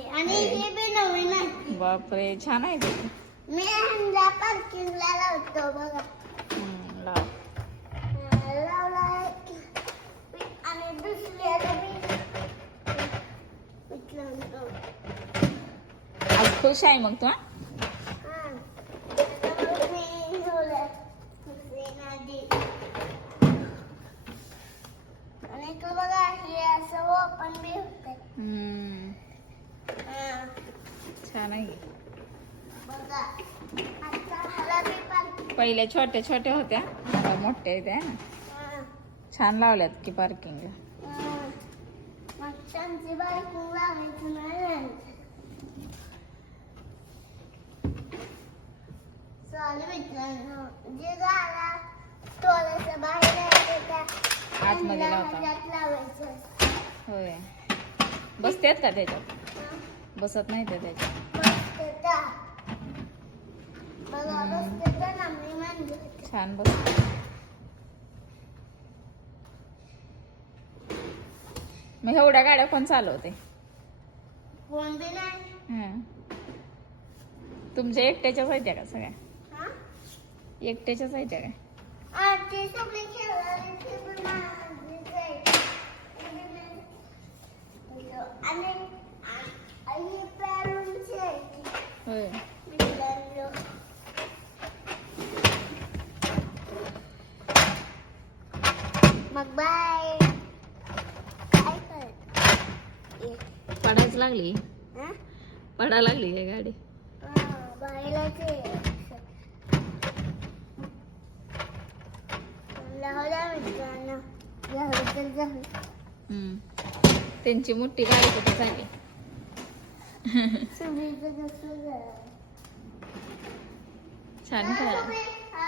आणि हे बी नवीन आहे बापरे छान आहे ते मी ह्यांना पार्किंगला लावतो बघा हम्म, लाव. लावलाय आणि दुसऱ्याला बी लावतो आज खुश आहे मग तू हा? हा. मी. आणि तो बघा हे असं ओपन बी होतंय हम्म. छान आहे. बघा. आता ह्याला बी पार्किंग पहिले छोटे छोटे होत्या आता मोठे आहेत ना. छान लावल्यात की पार्किंग आतमध्ये लावता. ह्याच्यात लावायचं. होय. बसतेत का त्याच्यात. बसत नाही ते त्याच्यात म्हणजे छान बसते. मग एवढ्या गाड्या कोण चालवते. तुमच्या एकट्याच्याच आहेत का सगळ्या? हा? एकट्याच्याच आहेत काय आ, ते सगळे खेळायला ते पण माझे जायचे. आणि आ- आणि पॅरूनचे आहे की होय मित्रांनो. मग बाय काय करत. पडायच लागली हा? पडायला लागली काय गाडी हा, हं. त्यांची मोठी गाडी कुठे झाली छान खेळा हा,